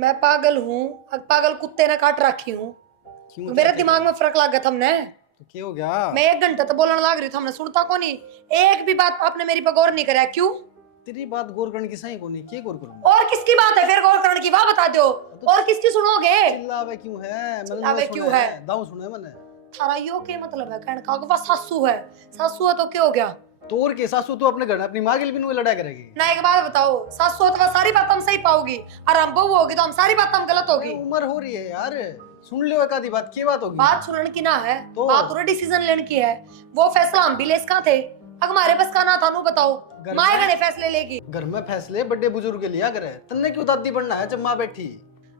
मैं पागल हूँ, पागल कुत्ते ने काट रखी हूँ। क्यों मेरे चाहते दिमाग हो? में फर्क लग गया हमने। तो क्या हो गया? मैं 1 घंटा तो बोलने लग रही थी, हमने सुनता को नहीं। एक भी बात आपने मेरी पर गौर नहीं करा, क्यों? तेरी बात गौर करने की सही को नहीं, क्या गौर करूं? और किसकी बात है फिर गौर करने की, वाह बता दो। तो और किसकी सुनोगे? चिल्लावे क्यों है? मैंने चिल्लावे सुना क्यों है? दाऊ सुना है मैंने। थारा यो के मतलब है कहने का, वह सासू है। सासू है तो क्या हो गया? तो और के सासू तो अपने घर अपनी माँ के लिए भी नहीं लड़ा करेगी। ना एक बात बताओ, सासू हो तो वह सारी बात हम सही पाओगी, और हम बहू होगी तो हम सारी बात हम गलत होगी। उम्र हो रही है यार, सुन लियो एक आधी बात, क्या बात होगी? बात सुनने की ना है, तो बात पूरा डिसीजन लेने की है। वो फैसला हम भी ले सका थे, अगर हमारे बस का ना था। नु बताओ माए गणे फैसले लेगी। घर में फैसले बड़े बुजुर्ग के लिया करे, तन्ने क्यों दादी बनना है जब माँ बैठी?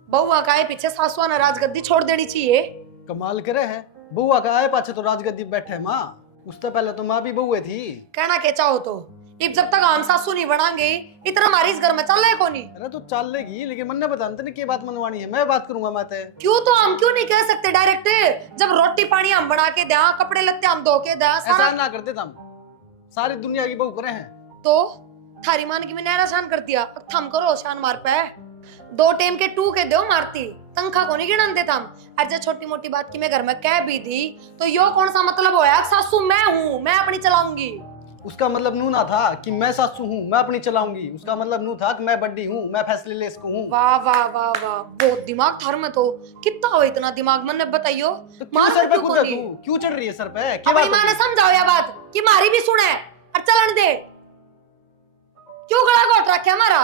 बउआ का आए पीछे सासुआ ने राजगद्दी छोड़ देनी चाहिए। कमाल करे है, बुआ का आए पाछे तो राजगद्दी पे बैठे माँ। उससे पहले तो माँ भी बहुए थी। कहना के चाहो तो इब जब तक हम सासू नहीं बनाएंगे, इतना हमारी इस घर में चल रहा है कोनी। अरे तो चल लेगी, लेकिन मन ने बता तने क्या बात मनवानी है, मैं बात करूंगा मैं ते। क्यों? तो हम क्यों नहीं कह सकते डायरेक्ट? जब रोटी पानी हम बना के दें, कपड़े लत्ते हम धो के दें, ऐसा सारा ना करते तुम, सारी दुनिया की बहू करे हैं। तो थारी मान की मैंने शान कर दिया, अब थम करो शान मार पे। 2 टाइम के 2 के दो मारती, तंखा को नहीं गिनन देता हम। अरे छोटी मोटी बात की मैं घर में कह भी थी तो यो कौन सा मतलब होया? सासू मैं हूँ, मैं अपनी चलाऊंगी। उसका मतलब नू ना था कि मैं सासू हूँ मैं अपनी चलाऊंगी, उसका मतलब नू था कि मैं बड़ी हूँ, मैं फैसले ले सकूं। वाह वाह वाह वाह, बहुत दिमाग थार में तो। कितना हो इतना दिमाग, मन ने बताइयो। तो क्यों सर पे कूदा तू? क्यों चढ़ रही है सर पे? क्या अपनी बात माँ ने होगी? समझाओ या बात कि मारी भी सुने और चलन दे। क्यों गला घोट रखे हमारा?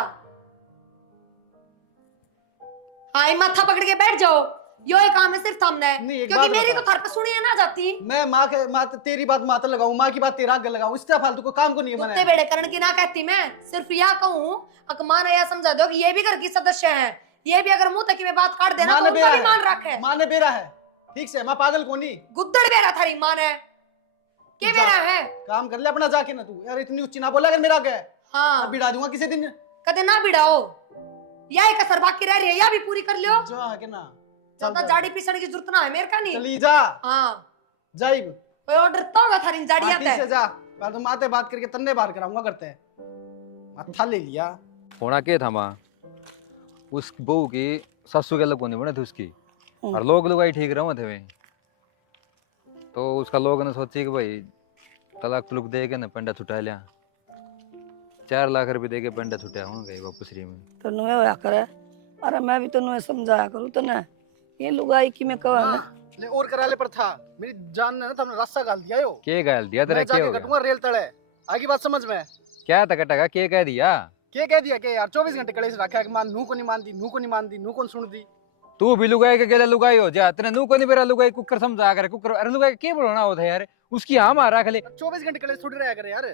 हाँ माथा पकड़ के बैठ जाओ, यो एक काम है सिर्फ थमना है, नहीं, एक क्योंकि बात मेरी बता। तो थार पे सुनी है ना जाती। मैं माँ तेरी बात माता लगाऊं, माँ की बात तेरा आगे लगाऊं, इससे फालतू को काम को नहीं है कुत्ते मैंने। बेड़े करण की ना कहती मैं, सिर्फ यह कहूँ अकमान ने यह समझा दो कि ये भी घर की सदस्य हैं। ये भी अगर मुंह तक में बात काट देना तो उनका भी मान रखे। माँ ने बेरा है, ठीक से, मैं पागल को नहीं। गुद्दड़ बेरा थारी माँ ने के बेरा है। काम कर ले अपना जाके ना तू, यार इतनी उच्ची ना बोला अगर मेरा आगे। हाँ बिड़ा दूंगा किसी दिन। कदे ना बिड़ाओ, यह एक असर बाकी रह रही है, यह भी पूरी कर लियो। जो है के ना ज्यादा जाड़ी पीसने की जरूरत ना है मेरे का नहीं। चली जा। हाँ जाइब कोई ऑर्डर तो होगा थारी जाड़ियां ठीक से जा, पहले तो माते बात करके तन्ने बाहर कराऊंगा करते हैं। माथा ले लिया। होना क्या था माँ, उस बहू की ससु के अलग नहीं बने थे उसकी, और लोग लुगाई ठीक रहे थे वे। तो उसका लोग ने सोची कि भाई तलाक तुलुक दे के ना पंडा छुटा लिया, 4 लाख रुपए दे के पंडा छुटा होंगे वापस री में। तो नुए होया करे। अरे मैं भी तो नुए समझाया करूँ तो ना ये लुगाई की मैं कहवा ना ले और करा ले पर था, मेरी जान ने ना तुमने रास्ता गाल दिया यो। के गाल दिया तेरा? मैं क्या जाके हो गया? कटूंगा रेल तले। आगे बात समझ में? क्या तकटका के कह दिया? क्या कह दिया? क्या यार 24 घंटे कड़े से रखा है कि मान नू को नहीं मानती, नू को नहीं मानती, नू कौन सुन दी? तू भी लुगाई के गेला लुगाई हो जा, तेने नू को नहीं बेरा लुगाई कुकर समझा कर कुकर। अरे लुगाई के बोलना होता है यार, उसकी हाँ मारा खले 24 घंटे कड़े छुट रहा करे यार।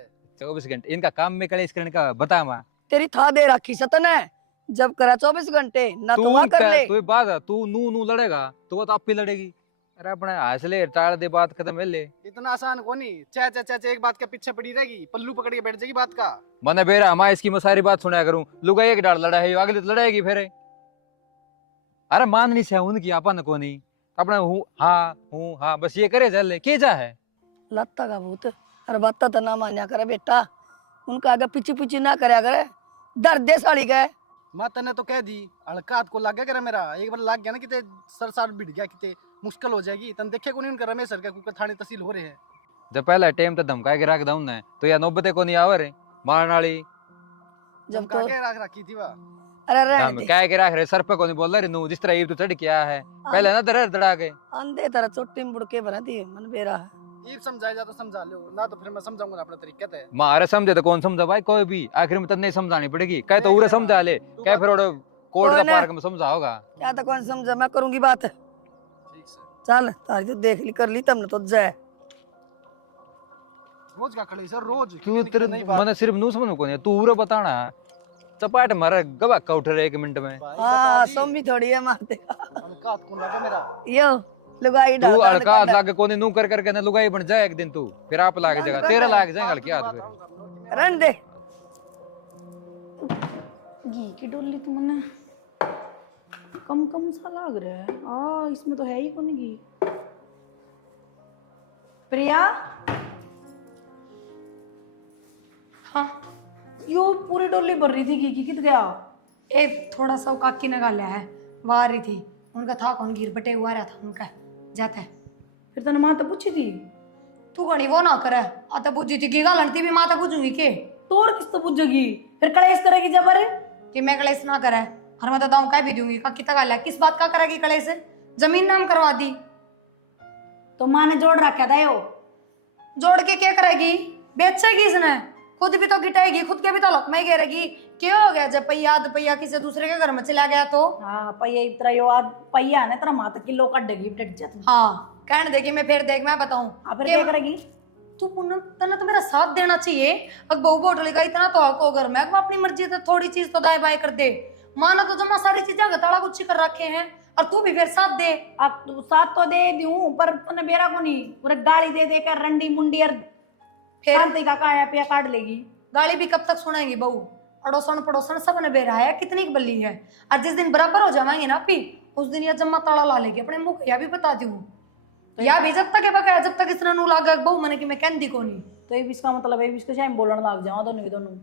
24 घंटे इनका काम में कलेश करने का बता माँ। तेरी था दे रखी सतन है, जब करा 24 घंटे ना तो तू वहाँ कर ले। तू बात है, तू नू नू लड़ेगा तो वो तो आप भी लड़ेगी। अरे अपने हौसले टाल दे, बात खत्म है ले। इतना आसान को नहीं, चा चा चा एक बात के पीछे पड़ी रहेगी, पल्लू पकड़ के बैठ जाएगी बात का। मने बेरा मैं इसकी मैं सारी बात सुनाया करूं, लुगाई एक डाल लड़ा है अगली तो लड़ाएगी फिर। अरे माननी से उनकी अपन को नहीं, अपना हूँ हाँ बस ये करे चल के जा है लत्ता का भूत। अरे बत्ता तो ना मान्या करे बेटा, उनका आगे पीछे पीछे ना करया करे, दर्द दे साड़ी गए। माता ने तो कह दी, हड़का को लग गया करे मेरा, एक बार लग गया ना किते सर सार बिड़ गया किते मुश्किल हो जाएगी। तन देखे को नहीं उनका रमेश सर का कुकर थाने तहसील हो रहे हैं। जब पहला टाइम तो धमका के रख दऊं ना तो या नौबते को नहीं आवर मारन वाली। जब तो के रख रखी थी वह। अरे रहने हम दे, कह के रख रहे सर पे को नहीं बोल रहे नू, जिस तरह ये तो चढ़ क्या है पहले ना दर दड़ा के अंधे तरह चोटी में बुड़के बना दी मन बेरा है। ये समझाया जा तो समझा लो ना, तो फिर मैं समझाऊंगा अपना तरीका है। मारे समझे तो कौन समझा भाई, कोई भी आखिर में तब नहीं समझानी पड़ेगी, कह तो उरे समझा ले, कह फिर कोर्ट का पार्क में समझाओगा क्या तो कौन समझा, मैं करूंगी बात। ठीक से चल तारी तो देख ली कर ली तब तो जाए। रोज का खड़े सर रोज तू तेरे मैंने सिर्फ नू समझ को नहीं, तू उरे बताना चपाट मारे गवा का उठ रहे 1 मिनट में। हाँ सोमी थोड़ी है मारते हल्का हाथ कौन लगा मेरा? यो लुगाई तू डाल हल्का हाथ लाके कोने नू कर करके ना लुगाई बन जाए एक दिन तू, फिर आप लाके जगह तेरा लाग जाएगा हल्के हाथ फिर। रन दे घी की डोली तो मने कम कम सा लग रहा है। इसमें तो है ही कौन घी। प्रिया, हाँ यो पूरी डोली भर रही थी घी की, कित गया? एक थोड़ा सा काकी ने गालिया है वाह रही थी उनका था कौन गिर बटे हुआ रहा था उनका जाता है फिर तने माँ तो पूछी थी तू गणी वो ना करे आता पूछी थी की गालती भी माता पूछूंगी के तो और किस तो पूछेगी फिर कलेश करेगी जब अरे कि मैं कलेश ना करे और मैं तो दाऊं कह भी दूंगी काकी तक गालिया किस बात का करेगी कलेश जमीन नाम करवा दी तो माँ ने जोड़ रखा था यो जोड़ के क्या करेगी बेचेगी इसने खुद भी तो गिटाएगी खुद के भी तो लक में गिरेगी क्या हो गया जब पहिया आध पहिया किसी दूसरे के घर में चला गया तो हाँ पहिया इतना यो आज पहिया है ना तेरा माँ तक किलो कटेगी डट जा तू हाँ कहने देगी मैं फिर देख मैं बताऊं फिर क्या करेगी तू पूनम तने तो मेरा साथ देना चाहिए अब बहू बोटली का इतना तो हक हो घर में अब अपनी मर्जी से थोड़ी चीज तो दाएं बाएं कर दे माना तो जमा सारी चीजें गताड़ा गुच्छी कर रखे हैं और तू भी फिर साथ दे अब तू साथ तो दे दूं पर तूने बेरा को नहीं पूरा गाली दे दे कर रंडी मुंडी और फिर शांति का काया पिया काट लेगी गाली भी कब तक सुनाएंगी बहू अड़ोसन पड़ोसन सब ने बेरा है कितनी की बल्ली है और जिस दिन बराबर हो जाएंगे ना पी उस दिन यह जम्मा ताला ला लेगी अपने मुंह या भी बता दी हूँ या भी जब तक बकाया जब तक इसने नू लागा बहू मैंने कि मैं कहती को नहीं तो ये भी इसका मतलब है इसके शायद बोलने लग जाओ दोनों के दोनों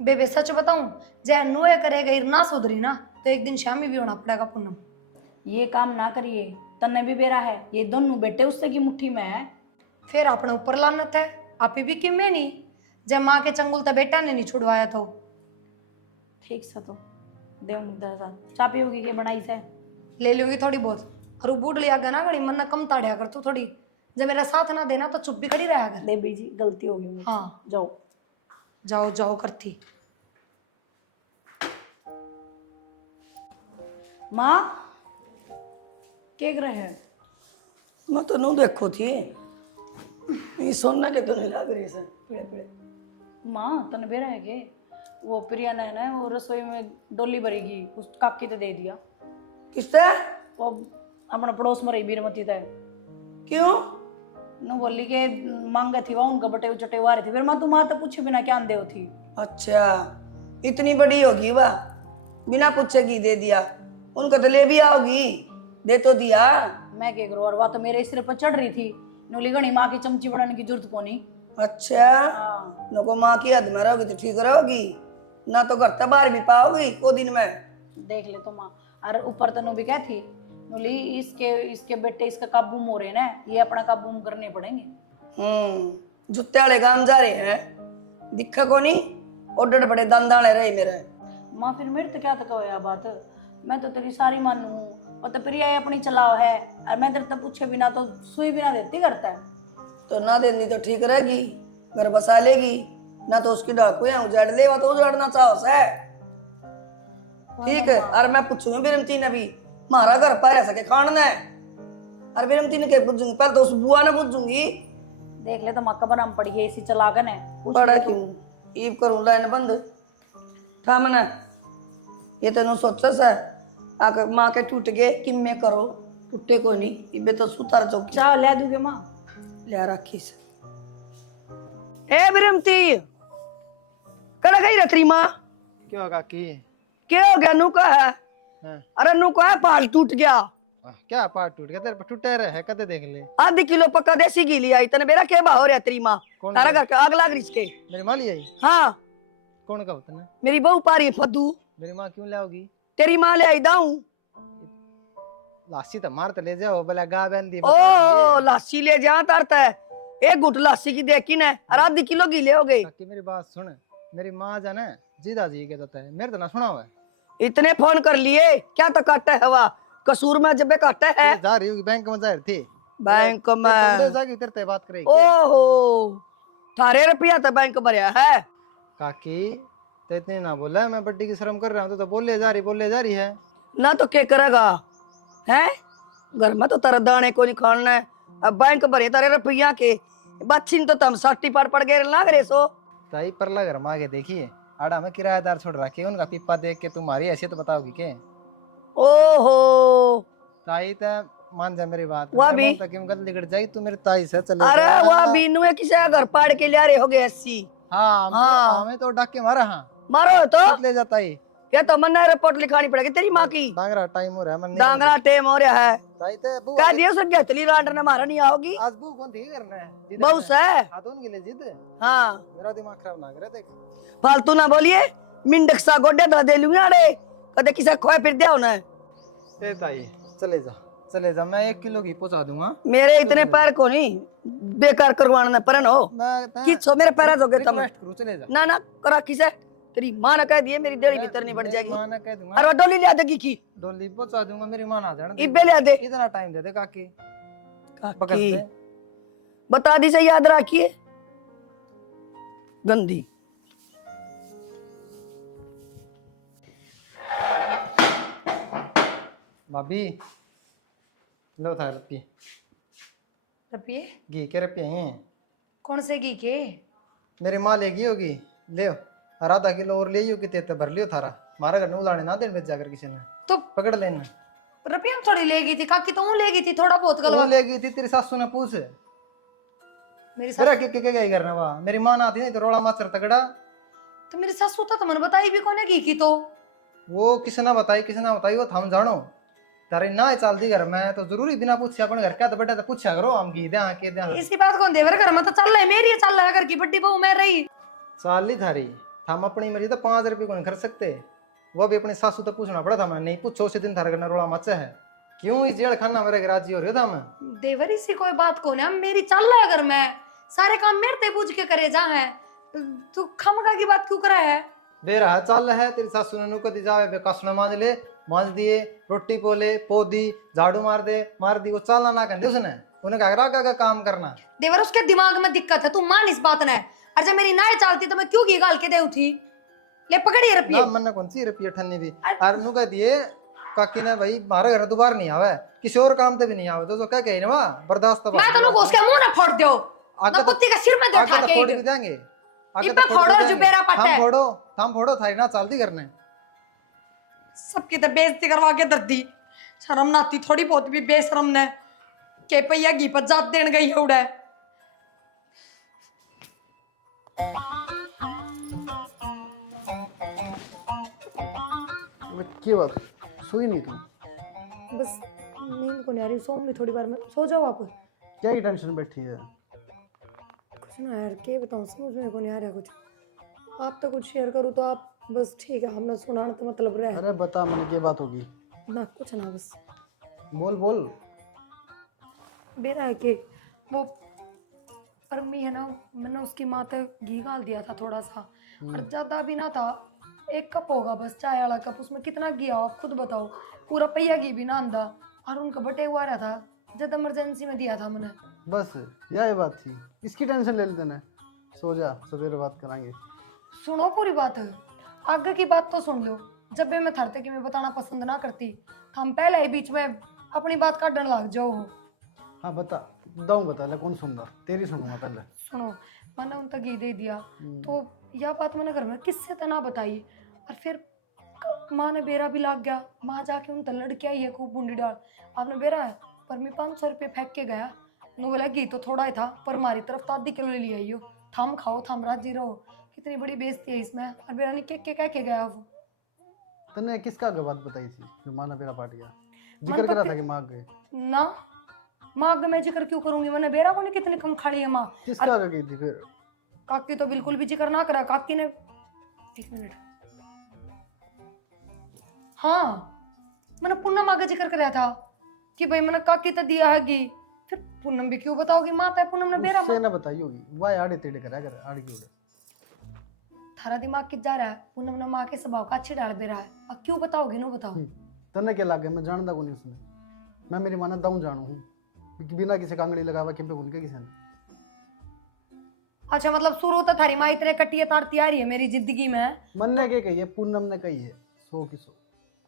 बेबे सच बताऊं जय नोए करेगा ना सुधरी ना तो एक दिन शामी भी होना पड़ेगा पूनम ये काम ना करिए तन्ने भी बेरा है ये दोनों बेटे उससे की मुट्ठी में है फिर अपने ऊपर लानत है आप भी कि मैं नहीं जब माँ के चंगुल तो बेटा ने नहीं छुड़वाया तो ठीक सा तो देव मुद्दा सा चाय पियोगी के बनाई से ले लूंगी थोड़ी बहुत और वो बूढ़ लिया ना घड़ी मन कम ताड़िया कर तू थोड़ी जब मेरा साथ ना देना तो चुप भी खड़ी रहा कर देवी जी गलती होगी मुझसे। हाँ जाओ जाओ जाओ करती माँ के ग्रह है मैं तो नू देखो थी ये सोना के तो नहीं लग रही से पीड़े पीड़े माँ तने बेरा है के वो प्रिया ने ना वो रसोई में डोली भरेगी उस काकी तो दे दिया किससे वो अपना पड़ोस में रही बीरमती तय क्यों न बोली के मांगे थी वह उनका बटे चटे हुआ रही थी फिर माँ तू माँ तो पूछे बिना क्या दे थी अच्छा इतनी बड़ी होगी वह बिना पूछे की दे दिया उनका तो ले भी आओगी दे तो दिया मैं क्या करूँ और वह तो मेरे सिर पर चढ़ रही थी नोली गणी माँ की चमची बढ़ाने की जरूरत को नहीं अच्छा हाँ नको माँ की हद में रहोगी तो ठीक रहोगी ना तो घर तक बाहर भी पाओगी को दिन में देख ले तो माँ और ऊपर तो नो भी क्या थी नोली इसके इसके बेटे इसका काबू हो रहे ना ये अपना काबू करने पड़ेंगे जुत्ते वाले काम जा रहे हैं दिखा को नहीं ओडड़ बड़े दंदाले रहे मेरे माँ फिर मेरे तो क्या तक होया बात मैं तो तेरी सारी मानू और तो प्रिया ये अपनी चलाओ है और मैं तेरे तो पूछे बिना तो सुई बिना देती करता है तो ना देनी तो ठीक रहेगी घर बसा लेगी ना तो उसकी डाकू या उजाड़ लेवा तो उजाड़ना चाहो से ठीक है और मैं पूछूंगी बिरमती ने भी हमारा घर पर रह सके खाना है और बिरमती ने क्या पूछूंगी पहले तो उस बुआ ने पूछूंगी देख ले तो माँ का बनाम पड़ी है इसी चलागन है पूछ बड़ा ले तू। क्यों ईब करूं लाइन बंद था मना ये तेन सोचा सा आकर माँ के टूट गए कि मैं करो टूटे को नहीं इबे तो सुतार चौकी चाह ले दूंगे माँ ले रखी से ए बिरमती कड़ा गई रतरी माँ क्यों काकी क्या हो गया नू का है हाँ। अरे नू का है पाल टूट गया क्या पार्ट टूट गया तेरे पर टूटे रहे कदे देख ले आधी किलो पक्का देसी घी लिया इतने मेरा क्या भाव रहा तेरी माँ कौन तारा है? घर का आग लाग रही इसके मेरी माँ ले आई हाँ कौन का होता ना मेरी बहू पा रही है फद्दू मेरी माँ क्यों लाओगी तेरी माँ ले आई दाऊ लासी तो मार तो ले जाओ भला गा बहन दी ओ लासी ले जा तारता है एक गुट लासी की देखी ने और आधी किलो घी ले हो गई काकी मेरी बात सुन मेरी माँ जाना जीदा जी के देता है मेरे तो ना सुना हुआ है इतने फोन कर लिए क्या तो काटा है हवा कसूर में जब काटा है ये जा रही होगी बैंक में जा रही थी बैंक ले में जागी तेरे ते बात करेगी ओहो थारे रुपया तो बैंक भरया है काकी तो इतने ना बोला मैं बड्डी की शर्म कर रहा हूँ तो बोले जा रही है ना तो क्या करेगा है घर में तो तेरा दाने को नहीं खाना है अब बैंक भरे तारे रुपया के बच्ची तो तम सट्टी पड़ गए लाग रे सो ताई परला घर मांगे देखिए आड़ा में किराएदार छोड़ रखे उनका पिप्पा देख के तुम्हारी हैसियत बताओगी के ओहो ताई तो मान जा मेरी बात वह भी क्यों गलती कर जाएगी तू मेरी ताई से चले अरे जा। वह बीनू है किसी घर पाड़ के लिया रे हो गए 80 हाँ हाँ। हमें तो डाके मारा हाँ मारो तो ले जाता ही ये तो मन्ना रिपोर्ट लिखानी पड़ेगी तेरी माँ की डांगरा टाइम हो रहा है मन नहीं डांगरा टेम हो रहा है ताई ते बू कह दिया उसने गहतली रांड ने मारा नहीं आओगी आज बू कौन थी करना है जिद बहुत से हाथों के लिए जिद हाँ मेरा दिमाग खराब ना करे देख फालतू ना बोलिए मिंडक सा गोडे दा दे लूंगा अरे कदे किसे खोए फिर दिया होना है। ए ताई चले जा, मैं 1 किलो घी पहुंचा दूंगा। मेरे इतने पैर को नहीं बेकार करवाना परन हो मैं कि सो मेरे पैर जोगे तुम रिक्वेस्ट करूं, चले जा। ना ना करा किसे तेरी मां ने कह दिए मेरी डेढ़ी भीतर नहीं बढ़ मेरी जाएगी। मां ने कह दूंगा, अरे वो डोली लिया देगी की डोली पहुंचा दूंगा, मेरी मां ना जाने दे। इब्बे लिया दे इतना टाइम दे दे काकी, पकड़ काकी दे। बता दी से याद रखिए गंदी। भाभी लो था रुपये, रुपये घी के रुपये हैं। कौन से घी के? मेरी माँ लेगी होगी, ले आधा किलो और ले कितने तो भर लियो थारा, मारा घर उलाने ना देन बेच जाकर किसी ने, तो पकड़ लेना। रुपये हम थोड़ी लेगी थी काकी, तो ले गई थी थोड़ा बहुत वो गलवा। लेगी थी, तेरी सासू ने पूछ मेरी तेरा सासू के गई करना वाह, मेरी माँ ना आती नहीं तो रोड़ा मास्टर तगड़ा। तो मेरी सासू तो तुमने बताई भी कौन है घी की? तो वो किसी ना बताई वो थम जानो तारे ना चलती घर में तो जरूरी बिना पूछे अपने घर का तो बेटा तो पूछा करो हम घी दे के दे। इसी बात कौन देवर घर में तो चल रहा है, मेरी चल रहा है घर की बड्डी बहू मैं रही। चाली थारी हम अपनी मर्जी तो 5 रुपये को नहीं खर्च सकते, वो भी अपनी सासू तो पूछना पड़ा था। मैं नहीं पूछो उसी दिन थारे घर रोड़ा मचा है, क्यों इस जेल खाना मेरे राजी हो रही था। मैं देवर इसी कोई बात कौन है, मेरी चल रहा है घर में, सारे काम मेरे ते पूछ के करे जा है, तू खमका की बात क्यों करा है? दे रहा चल है, तेरी सासू ने नुको दी जावे कसना मांझ दिए, रोटी पोले पो दी, झाड़ू मार दी, वो चलना ना कर उसने, उन्हें कहा का काम करना। देवर उसके दिमाग में दिक्कत है, तू मान इस बात ने। और जब मेरी नाय चलती तो मैं क्यों घी गाल के दे उठी? ले पकड़ी रुपये। ना मन कौन सी रुपये ठन्नी भी और नु कह दिए काकी ने भाई मारे घर दोबारा नहीं आवे, किसी और काम पे भी नहीं आवे, तो क्या कहे ना बर्दाश्त मैं तो लोग उसके मुंह ना फोड़ दो, आगे ना कुत्ती का सिर में दे उठा के फोड़ भी देंगे, इब्बे फोड़ो जो बेरा पट्टा है। थम फोड़ो थारी ना चलती करने। सबकी तो बेइज्जती करवा के दर्दी, शर्म ना आती थोड़ी बहुत भी बेशरम ने के पैया घी पर जात देन गई है उड़े। क्या बात, सोई नहीं तुम? बस नींद को नहीं आ रही, सो भी थोड़ी बार में सो जाओ आप। क्या की टेंशन बैठी है? कुछ ना यार, क्या बताऊं, समझ में को नहीं आ रहा कुछ। आप तो कुछ शेयर करूँ तो आप बस ठीक है, हमने सुना तो मतलब रहे अरे बता मैंने क्या बात होगी? ना कुछ ना, बस बोल। बेरा है कि वो परमी है ना, मैंने उसकी माँ तक घी गाल दिया था थोड़ा सा, और ज्यादा भी ना था, 1 कप होगा बस, चाय वाला कप, उसमें कितना घी आओ आप खुद बताओ, पूरा पहिया घी भी ना आंदा, और उनका बटे हुआ रहा था, जब इमरजेंसी में दिया था मैंने। बस यही बात थी, इसकी टेंशन ले लेते ना, सो जा, सवेरे बात कराएंगे। सुनो पूरी बात, आगे की बात तो सुन लो। जब भी मैं थरते कि मैं बताना पसंद ना करती, हम पहले ही बीच में अपनी बात काटने लग जाओ। हाँ बता ले, कौन सुन रहा? तेरी सुनूंगा पहले। सुनो, मैंने उन तक घी दे दिया, तो यह बात मैंने घर में किससे तो ना बताई, और फिर माँ ने बेरा भी लाग गया, माँ जाके उन तक लड़के आई है खूब बूंदी डाल, आपने बेरा है पर मैं 500 रुपये फेंक के गया, नो बोला घी तो थोड़ा ही था, पर हमारी तरफ तो 1/2 किलो ले लिया आई हो, थम खाओ थम राजी रहो। कितनी बड़ी बेइज्जती है इसमें, और बेरा ने के कह के गया वो। तने किसका बात बताई थी जो माँ ने मेरा पाट गया? मन जिक्र तो करा था फिर- कि माँ गए। ना माँ आगे मैं जिक्र क्यों करूंगी, मैंने बेरा को नहीं कितनी कम खाड़ी है माँ। किसका आगे गई थी फिर? काकी तो बिल्कुल भी जिक्र ना करा, काकी ने 1 मिनट, हाँ मैंने पूनम आगे जिक्र कराया था कि भाई मैंने काकी तो दिया है घी, फिर पूनम भी क्यों बताओगी, माता है पूनम ने बेरा। उससे ना बताई होगी, वह आड़े तेड़े करा कर आड़ की उड़े। थारा दिमाग किस जा रहा है, पूनम ने माँ के स्वभाव का अच्छी डाल बेरा है, अब क्यों बताओगी, नो बताओ। तने क्या लागे, मैं जानता को नहीं उसने, मैं मेरी माने दम जानू हूँ, बिना किसी कांगड़ी लगावा के पे उनके किसी ने। अच्छा मतलब शुरू तो थारी माँ इतने कटिए तारती आ रही है मेरी जिंदगी में। मन ने क्या कही है? पूनम ने कही है 100 की 100,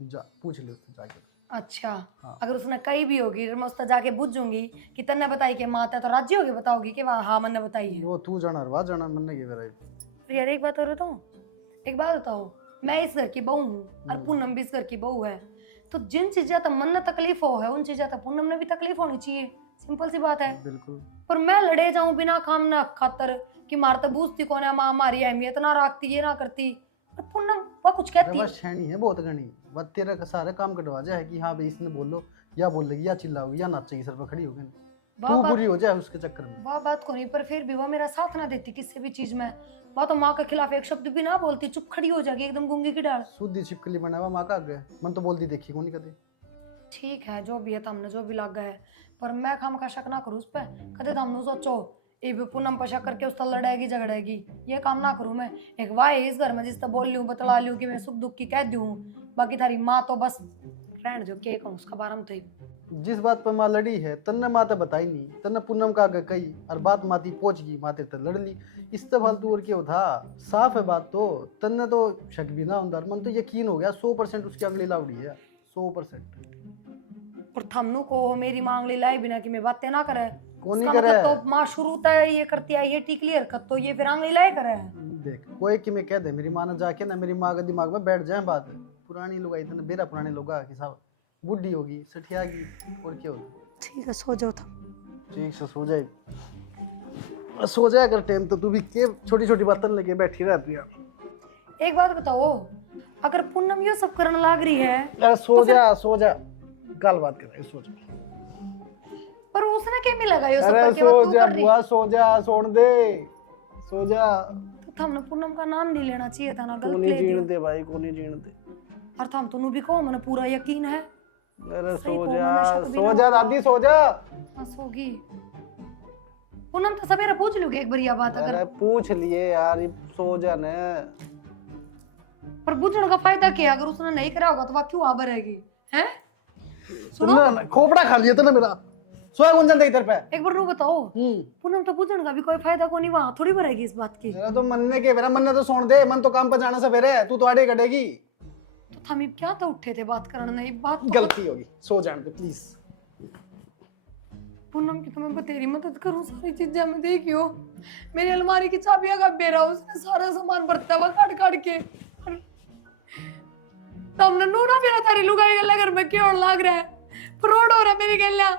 जा पूछ ले उससे जाके। अच्छा हाँ। अगर उसने कही भी होगी तो मैं उससे जाके पूछूंगी कि तन्ने बताई कि माता तो राजी होगी, बताओगी कि वाह हाँ मैंने बताई है। वो तू जाना रवा जाना, मन ने क्या करा? यार एक बात और बताऊं, एक बात बताओ, मैं इस घर की बहू हूँ और पूनम भी इस घर की बहू है, तो जिन चीजें तो मन ने तकलीफ हो है उन चीजें तो पूनम ने भी तकलीफ होनी चाहिए, सिंपल सी बात है। बिल्कुल। पर मैं लड़े जाऊं बिना काम ना खातर कि मार तो बूझती कौन है, माँ हमारी अहमियत ना रखती, ये ना करती, पर पूनम वह कुछ कहती वह है। शैनी है बहुत घनी, वह तेरे का सारे काम कटवा जाए कि हाँ भाई इसने बोलो, या बोलेगी या चिल्लाओगी या नाचेगी सर पर खड़ी होगी। वाह तू बात बुरी हो जाए उसके चक्कर में। वाह बात को नहीं, पर फिर भी वो मेरा साथ ना देती किसी भी चीज में। वह तो माँ के खिलाफ एक शब्द भी ना बोलती, चुप खड़ी हो जाएगी एकदम गूंगी की डाल। शुद्ध ही छिपकली बना हुआ माँ का आगे, मन तो बोलती देखी को नहीं कदे। ठीक है जो भी है, तुमने जो भी लग है, पर मैं खाम का शक ना करूँ उस पर। कदे तुमने सोचो ये भी पूनम पर शक करके उसका लड़ेगी झगड़ेगी, ये काम ना करूँ मैं। एक वाह है इस घर में जिससे बोल लूँ बतला लूँ कि मैं सुख दुख की कह दूँ, बाकी थारी माँ तो बस रहने जो के कहूँ उसका बारे में तो ही। जिस बात पर माँ लड़ी है तन्ने माते बताई नहीं, तन्ने पूनम का आगे कही और बात माती पहुंच गई, माते तक लड़ ली। इससे फालतू और क्या था, साफ है बात। तो तन्ने तो शक भी ना अंदर, मन तो यकीन हो गया 100% उसकी अगली लाउड़ी है, 100%। और थमनू को मेरी मांगली लाई बिना कि मैं बातें ना करे, कौन नहीं उसका करे? मतलब तो माँ शुरू तय ये करती है, ये टिकली हरकत, तो ये फिर आंगली लाई करे। देख कोई कि मैं कह दे मेरी माँ ने जाके ना, मेरी माँ के दिमाग में बैठ जाए बात, पुरानी लोग आई तने बेरा पुराने लोग कि साहब बुढ़ी होगी सठियागी और क्या होगी। ठीक है सो जाओ था। ठीक से सो जाए, सो जाए कर टाइम तो तू भी के छोटी छोटी बातें लेके बैठी रहती है। एक बात बताओ, अगर पूनम ये सब करने लाग रही है अरे सो जा सो जा, गल बात कर सो जा। पर उसने क्या मिलेगा ये सब अरे करके, सो वो तू जा कर रही। बुआ सो जा, सोन दे सो जा। तो हमने पूनम का नाम नहीं लेना चाहिए था ना, को गलत नहीं ले दिया। जीण दे भाई, को नहीं जीण दे। और थम तूने भी कहो मैंने पूरा यकीन है। अरे सही सो को जा मैंने शक भी सो ना जा होता। दादी सो जा। हाँ सोगी। पूनम तो सवेरे पूछ लूंगी एक बार ये बात, अरे अगर पूछ लिए यार, ये सो जा ने। पर बुझने का फायदा क्या है? अगर उसने नहीं करा होगा तो वह क्यों आबर रहेगी हैं? सुनो तुमने खोपड़ा खा लिया था ना मेरा, सोया गुंजन दे इधर पे। एक बार रू बताओ, पूनम तो बुझने का भी कोई फायदा को नहीं, वहां थोड़ी भरेगी इस बात की। मेरा तो मनने के मेरा मन ने तो सोन दे, मन तो काम पर जाना सवेरे, तू तो आड़े कटेगी। तो थमी क्या तो उठे थे बात करने, नहीं बात तो गलती होगी, सो जाने दे प्लीज। पूनम की तो मैं तेरी मदद करूं, सारी चीजें मैं देखियो। मेरी अलमारी की चाबियां का बेरा उसने सारा सामान बरता हुआ काट काट के। और तुमने नूरा मेरा थारी लुगाई गल्ला घर में क्यों लाग रहा है, फ्रॉड हो रहा है मेरी गल्ला।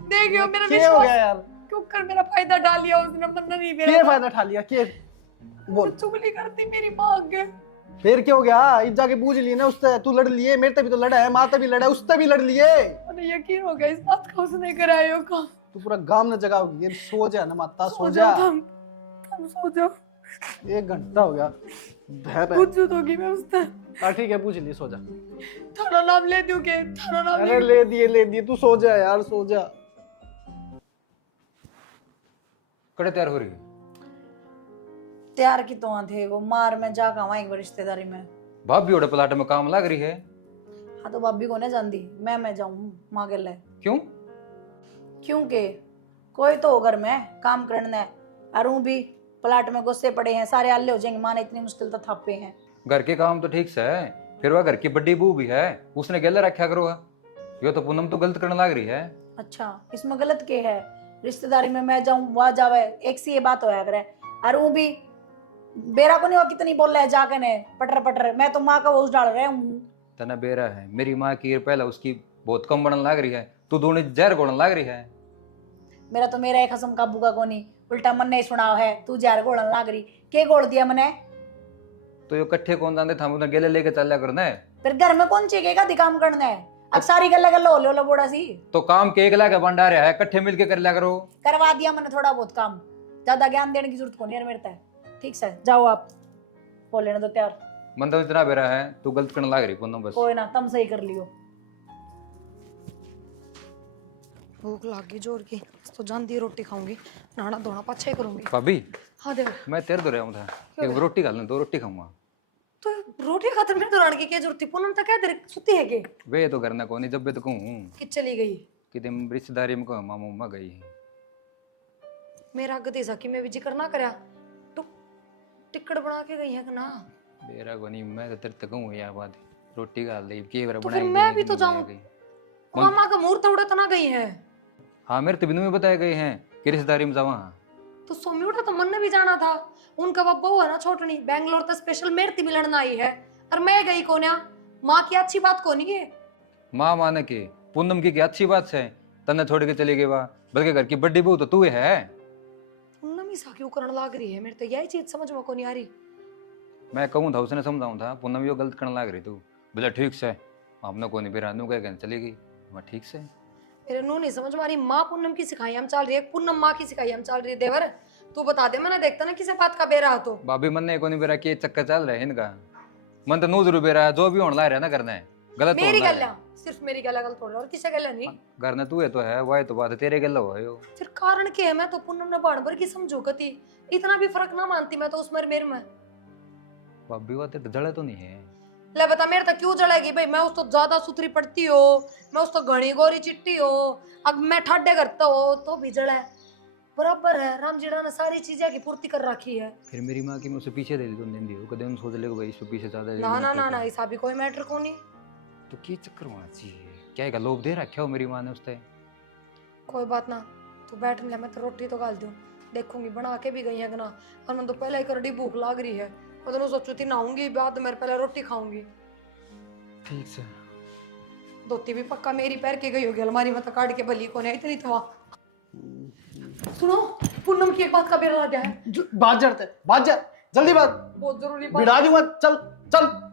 देखियो मेरा क्या हो गया विश्वास यार? क्यों कर मेरा फायदा डाल लिया उसने, मन्ना नहीं क्या मेरा। फायदा उठा लिया के बोल। चुगली करती मेरी मां के। फिर क्या हो गया? इस जाके पूछ लिए ना उससे, तू लड़ लिए, मेरे से भी तो लड़ा है, माँ से भी लड़ा है, उससे भी लड़ लिए। मुझे यकीन हो गया इस बात का, उसने करायो का। तू पूरा गांव ने जगाओगी। ये सो जा ना माता, सो सो जा। जाओ तुम सो जाओ। 1 घंटा हो गया। पूछ दोगी मैं उससे। हाँ ठीक है पूछ लिए, सो जा। थारा नाम ले दूं के? थारा नाम अरे ले दिए, तू सो जा यार, सो जा। कड़े तैयार हो रही है? तैयार की तो थे वो मार में जा कहा एक बार रिश्तेदारी में। भाभी ओड़े प्लाट में काम लग रही है। हाँ तो भाभी को नहीं जानती, मैं जाऊँ माँ के लिए। क्यों? क्योंकि कोई तो हो घर में काम करना है, और ऊं भी प्लाट में गुस्से पड़े हैं, सारे हल्ले हो जाएंगे, माँ ने इतनी मुश्किल तो थापे हैं। घर के काम तो ठीक से है, फिर वह घर की बड़ी बहू भी है, उसने गले रखा करो। यो तो पूनम तो गलत करने लग रही है। अच्छा इसमें गलत के है? रिश्तेदारी में मैं जाऊं वहां जावे, एक सी ये बात होया करे। और ऊं भी बेरा को नहीं, वो कितनी बोल रहा है जाके ने पटर पटर, मैं तो माँ का वो डाल रहा हूँ। तना बेरा है, मेरी माँ की पहले उसकी बहुत कम बनने लग रही है, तू दोनों जहर घोड़ने लग रही है। मेरा तो मेरा एक हसम काबू का कोनी, उल्टा मन ने सुना है तू जार घोड़न लाग रही। के घोड़ दिया मने? तो यो कट्ठे कौन जानते था, उन्हें गले लेके चल करना है। फिर घर में कौन चीखेगा दिकाम करना है? अब सारी गल्ला गल्ला हो लो बोड़ा सी तो काम के एक लाख बंडा रहा है, कट्ठे मिलके कर लिया करो। करवा दिया मैंने थोड़ा बहुत काम, ज्यादा ज्ञान देने की जरूरत को नहीं है मेरे तक। ठीक से जाओ आप, हो लेने दो तैयार। मन तो इतना बेरा है, तू गलत करने लग रही पूनम बस। कोई ना, तुम सही कर लियो। भूख लागी जोर की, तो जानती रोटी खाऊंगी, नहाना धोना पाछे ही करूंगी। भाभी हाँ देव, मैं तेरे दो रहा हूँ था, एक रोटी खा लें, 2 रोटी खाऊंगा। तो रोटी खातर मेरे दौरान की क्या जरूरत थी? पूनम तक क्या देर सुती है के? वे तो करना को नहीं, जब भी तो कहूँ कि चली गई कि तुम रिश्तेदारी में कहूँ मामा उम्मा गई है। मेरा गति सा कि मैं भी जिक्र ना करया, तो टिकट बना के गई है कि ना? मेरा को नहीं, मैं तो तेरे तक कहूँ यार बात, रोटी खा ली के बार तो बनाई फिर मैं गई भी कि तो नहीं जाऊं। गई। मामा का मुहूर्त उड़ा तना गई है, हाँ मेरे तो बिनु में बताए गए हैं कि रिश्तेदारी में जावा। तो सोमी उड़ा तो मन ने भी जाना था। उनका वो बहू है ना छोटनी, बैंगलोर तक स्पेशल मेरे से मिलने आई है, और मैं गई कोन्या। माँ की अच्छी बात को नहीं है। माँ माने के पूनम की अच्छी बात है, तन्ने छोड़ के चली गई वाह, बल्कि घर की बड़ी बहू तो तू है। पूनम ही सा क्यों करने लाग रही है, मेरे तो यही चीज समझ में को नहीं आ रही। मैं कहूँ था, उसने समझाऊँ था, पूनम यो गलत करने लग रही तू। बोला ठीक से, हमने को नहीं बिरानू कह चली गई। मैं ठीक से मेरे नू नहीं समझ मारी, माँ पूनम की सिखाई हम चल रही है, पूनम माँ की सिखाई हम चल रही है। देवर तू बता दे, मैंने देखता ना किसे बात का बेरा हो तो। भाभी मन ने को नहीं बेरा के चक्कर चल रहे हैं इनका। मन तो नू जरूर बेरा जो भी होने ला रहा है ना करना है गलत मेरी होने ला गल रहा है। सिर्फ मेरी गल गलत हो रहा और किसे गल नहीं। घर ने तू है तो है वह तो बात है तेरे गल हुआ है यो। फिर कारण क्या है? मैं तो पूनम ने बाण भर की समझो कती, इतना भी फर्क ना मानती मैं तो उस मेरे में। भाभी वो तेरे जड़े तो नहीं है। ले बता मेरे तक क्यों जलेगी भाई? मैं उस तो ज्यादा सुथरी पड़ती हो, मैं उस तो घनी गोरी चिट्टी हो, अब मैं ठाडे करता हो तो भी जड़ा है। बराबर है, राम जीड़ा ने सारी चीजें की पूर्ति कर रखी है। फिर मेरी माँ की मैं उसे पीछे दे दी तो दिन दी कदे उन सोच ले भाई इससे पीछे ज्यादा ना ना ना ना, ऐसा भी कोई मैटर को नहीं। तो की चक्कर होना चाहिए क्या है लोभ दे रखा हो मेरी माँ ने उससे। कोई बात ना, तू बैठ ले, मैं तो रोटी तो गाल दूं, देखूंगी बना के भी गई है कि ना। और मैं तो पहले ही करडी भूख लाग रही है, मैं तो सोचू थी नहाऊंगी बाद मेरे पहले रोटी खाऊंगी। ठीक से धोती भी पक्का मेरी पैर के गई होगी अलमारी में, तो काट के भली को नहीं इतनी तो। सुनो, पूनम की एक बात का बेरा लग गया है। बात जड़ते बात जा, जल्दी बात, बहुत जरूरी बात। बिड़ा दूंगा, चल चल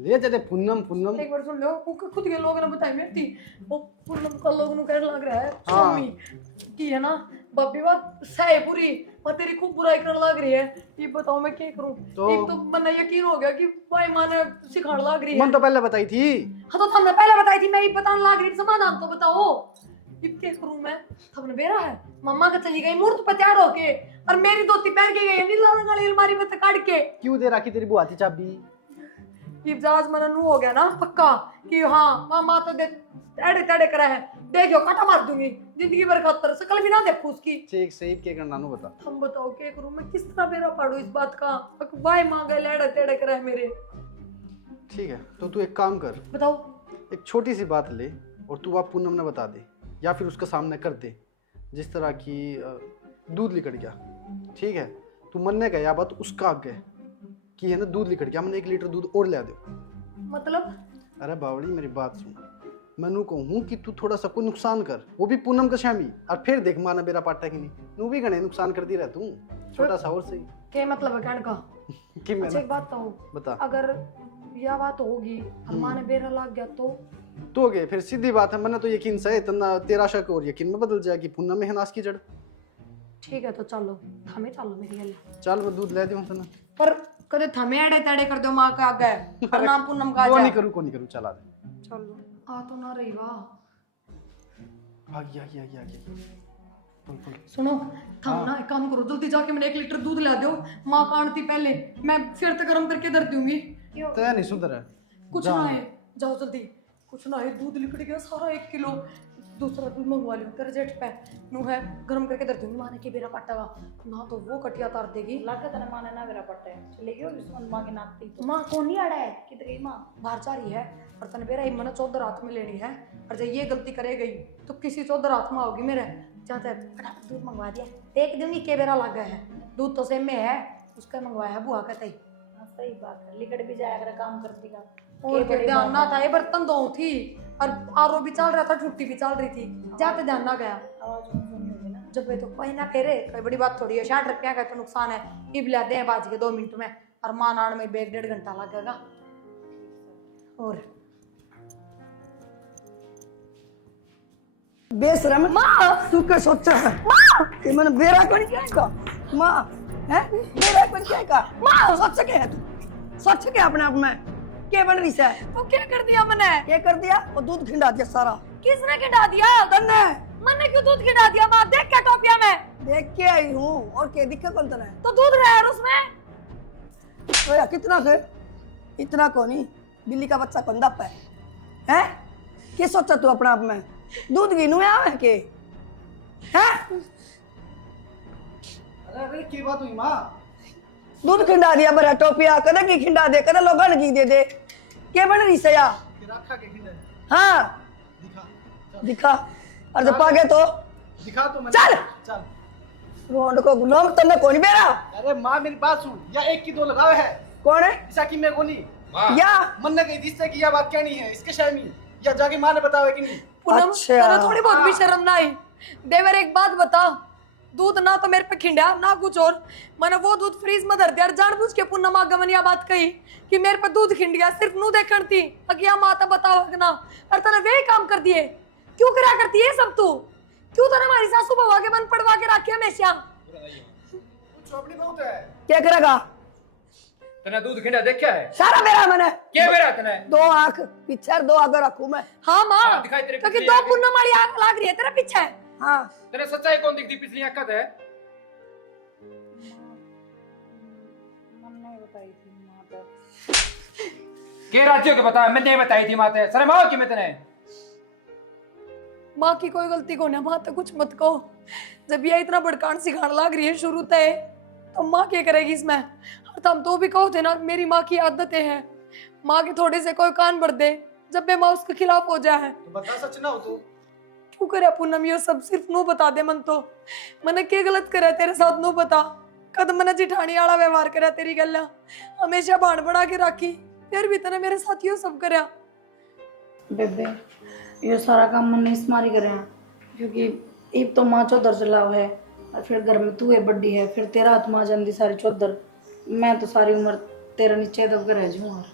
ले तेरे पूनम पूनम। एक बार सुन लो, वो खुद के लोग ने बताई मेरी थी, वो पूनम का लोग नु कह लग रहा है हाँ। मम्मी की है ना बब्बी बात सही पूरी, पर तेरी खूब बुराई करने लग रही है। ये बताओ मैं क्या करूं? एक तो मन यकीन हो गया कि भाई माँ ने सिखाने लग रही है। मन तो पहले बताई थी। हाँ तो तुमने पहले बताई थी, मैं ही बताने लग रही थी, समाधान तो बताओ। ये क्या करूं मैं? तुमने बेरा है मम्मा का चली गई मूर्त पर तैयार होके, और मेरी धोती पहन के गई नीला रंग वाली अलमारी में से काट के। क्यों दे रखी तेरी बुआ की चाबी? इब्जाज मन नू हो गया ना पक्का कि हाँ मामा तो देख टेढ़े टेढ़े करा है, देखो काटा मार दूंगी जिंदगी भर खातर, शकल भी ना देखूं उसकी। ठीक सही के करना नु बता। हम बताओ क्या करूं मैं? किस तरह बेरा पाड़ू इस बात का? भाई मांगे लेड़े टेढ़े करा है मेरे। ठीक है तो तू एक काम कर, बताओ। एक छोटी सी बात ले और तू आप पूनम ने बता दे, या फिर उसका सामने कर दे। जिस तरह की दूध लिकड़ गया, ठीक है, तू मन ने गया बात उसका आगे कि है ना दूध लिकड़ गया, मैंने 1 लीटर दूध और ले दो। मतलब अरे बावड़ी मेरी बात सुन, मैं कहूँ कि तू थोड़ा सा को नुकसान कर, वो भी पूनम का शामी, और फिर देख माना बेरा पाटा कि नहीं, नू भी गणे नुकसान करती रह तू छोटा सा और सही। क्या मतलब है कहने का? कि मैं अच्छा एक बात तो बता अगर यह बात होगी और माँ ने बेरा लग गया तो हो गए फिर सीधी बात है, मैंने तो यकीन से इतना तेरा शक और यकीन में बदल जाएगी, पूनम में है नाश की जड़। ठीक है तो चलो हमें चलो मेरी गल। चल मैं दूध ले दूँ तना। पर कदे थमे एड़े तेड़े कर दो माँ के आगे और नाम पूनम का को आ नहीं जाए। करूँ चला दे। चलो आ तो ना रही वाह। आ गया बोल बोल। सुनो थम ना एक काम करो, जल्दी जाके मैंने 1 लीटर दूध ला दो, माँ काटती पहले, मैं फिर तक गर्म करके धर दूंगी। तो नहीं सुधर है कुछ ना है, जाओ जल्दी। कुछ ना है, दूध लिकड़ गया सारा 1 किलो, दूसरा दूध मंगवा लियो तेरे जेठ पे नू है, गर्म करके धर दूंगी। माँ ने की बेरा पट्टा ना तो वो कटिया तार देगी। लागत है माने ना मेरा पट्टे चले गयो विस्मन मां के नाकती तो माँ कौन नहीं आड़ा है कित गई मां बाहर जा रही है, और तने बेरा मन 14 हाथ में लेनी है, और जब ये गलती करे गई तो किसी 14 हाथ में आओगी मेरे। जाते फटाफट दूध मंगवा दिया, देख दूंगी के बेरा लगा है, दूध तो सेम में है, उसका मंगवाया है बुआ कहते ही। हाँ, सही बात है लिकड़ भी जाया कर काम करती का और के ध्यान ना था, ये बर्तन धो थी और आरो भी चल रहा था, छुट्टी भी चल रही थी, जाते ध्यान ना गया। आवाज सुनी होगी ना जब ये तो कोई ना फेरे, कोई बड़ी बात थोड़ी है, 60 रुपया का तो नुकसान है, इब लाते हैं बाज के 2 मिनट में, और मां नान में 1-1.5 घंटा लगेगा। और बेशरम माँ तू क्या सोचा है कि मैंने बेरा कौन क्या का माँ है बेरा कौन क्या का माँ सोच के है तू सोच के अपने आप में क्या बन रही है? वो क्या कर दिया मैंने? क्या कर दिया? वो दूध खिंडा दिया सारा। किसने खिंडा दिया? तन्ने मैंने क्यों दूध खिंडा दिया? माँ देख क्या टोपिया में देख के आई हूँ और क्या दिक्कत कौन तने? तो दूध रहा है उसमें। तो यार कितना थे? इतना को नहीं, बिल्ली का बच्चा कौन दप है? क्या सोचा तू अपने आप में? दूध गिनू आवे के हैं? अरे की बात हुई माँ? दूध खिंडा दिया बरा टोपिया, कदे की खिंडा दे, कदे लोगन की दे दे, क्या बन रही सया? रखा के खिंडे हाँ दिखा दिखा, और जब पागे तो दिखा तो चल चल। रोंड को गुलाम तन्ने कौन बेरा? अरे माँ मेरी बात सुन, या 1 की 2 लगावे है कौन है? ऐसा कि मैं कोनी या मन ने कही जिससे कि यह बात कहनी है इसके शामी, या जाके माँ ने बतावे कि नहीं? पूनम अच्छा। तेरा थोड़ी बहुत भी शर्म ना आई? देवर एक बात बता, दूध ना तो मेरे पे खिंडा ना कुछ और, मैंने वो दूध फ्रीज में धर दिया, जानबूझ के पूनम आगमन यह बात कही कि मेरे पे दूध खिंड गया, सिर्फ नू देखण थी अगिया माता बताओ ना, और तने वे काम कर दिए। क्यों करा करती है सब तू? क्यों तो हमारी सासू बहू के बंद पड़वा के रखे हमेशा? क्या करेगा? तने दूध खिंडा देखा है? सारा मेरा मन है। क्या मेरा तने? दो आंख पीछे दो आगे रखूं मैं। हाँ माँ, हाँ, दिखाई तेरे क्योंकि पिछली दो आंखें। पुन्नम वाली आंख लाग रही है तेरा पीछे। हाँ तेरे सच्चाई कौन दिखती पिछली आंख है? मैंने बताई थी माँ पर। के राज्यों के बता, मैंने बताई थी माते सरे माँ की मैं तने। माँ की कोई गलती को ना, माँ तो कुछ मत कहो। जब ये इतना भड़कान सिखाने लग रही है शुरू से, तो माँ क्या करेगी इसमें? और तुम तो भी कहो थे ना मेरी माँ की आदतें हैं, माँ के थोड़े से कोई कान भर दे जब भी माँ उसके खिलाफ हो जाए। तो बता सच ना हो तू। क्यों करे पूनम ये सब? सिर्फ नू बता दे मन तो। मैंने क्या गलत करा तेरे साथ? नू बता। कद मैंने जिठानी वाला व्यवहार करा तेरी गल, हमेशा बाण बना के रखी, फिर भी तने मेरे साथ यो सब करा। बेबे ये सारा काम मन इस मारी करे हैं, क्योंकि एक तो माँ चौधर चलाव है और फिर घर में तू है बड्डी है, फिर तेरा हाथ माँ जानदी सारी चौधर। मैं तो सारी उम्र तेरा नीचे दब के रह जाऊँ।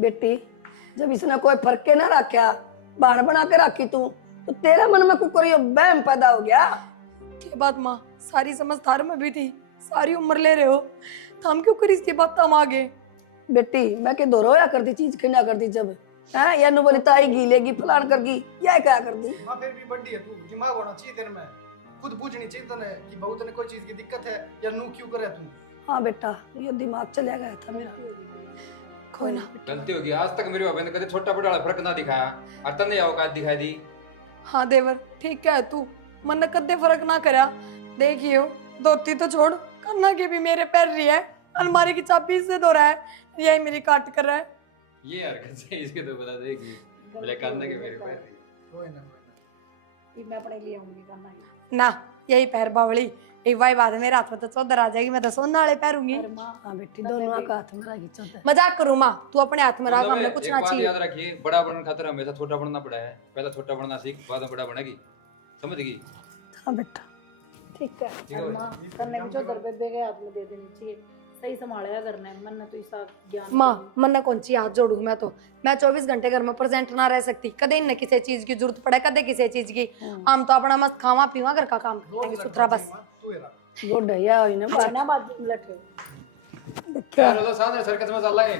बेटी जब इसने कोई फर्क के ना रखा, बाण बना के रखी तू, तो तेरे मन में कुकरी बहम पैदा हो गया। ये बात माँ सारी समझदार में भी थी, सारी उम्र ले रहे हो, तो हम क्यों करी इसकी बात? हम आगे बेटी मैं के दो रोया करती चीज खिंडा करती जब है या नु बोली ताई गीलेगी फलान करगी, या क्या करती? माँ फिर भी बड़ी है तू, दिमाग होना चाहिए तेरे में। खुद पूछनी चाहिए तने कि बहू तने कोई चीज की दिक्कत है या नू क्यों करे तू। हाँ बेटा ये दिमाग चला गया था मेरा। कोई ना। गलती होगी, आज तक मेरे बाबा ने कभी छोटा बड़ा फर्क ना दिखाया और तने औकात दिखाई दी। हाँ देवर ठीक है तू, मन ने कदे फर्क ना करा। देखियो धोती तो छोड़, कन्ना के भी मेरे पैर रही है, अलमारी की चाबी से धो रहा है, यही मेरी काट कर रहा है। ये हरकत से इसके तो बता देगी बोले कांदा के मेरे पैर। कोई ना ये मैं अपने लिए आऊंगी करना है। ना यही पैर बावली, एक बाई बात है मेरे हाथ में तो चौधर आ जाएगी, मैं तो सोना वाले पैरूंगी। अरे माँ हाँ बेटी दोनों का हाथ में रखी चौधर। मजाक करूँ माँ, तू अपने हाथ में रख, हमने कुछ एक ना बात चाहिए। याद रखिए, बड़ा बनने खातिर हमेशा छोटा बनना पड़ा है। पहले छोटा बनना सीख, बाद में बड़ा बनेगी, समझ गई? हाँ बेटा ठीक है। और माँ करने की चौधर बेबे के हाथ में दे देनी चाहिए, सही संभालेगा करने मन ने तो इसका ज्ञान। माँ मन ने कौन सी हाथ जोड़ू मैं तो, मैं 24 घंटे घर में प्रेजेंट ना रह सकती, कदे इन्हें किसी चीज की जरूरत पड़े, कदे किसी चीज की। हम तो अपना मस्त खावा पीवा घर का काम करेंगे सुथरा बस। तू है वो ढैया हुई ना अच्छा ना बात लटे यार वो तो सामने सर्कस में चल रहा है।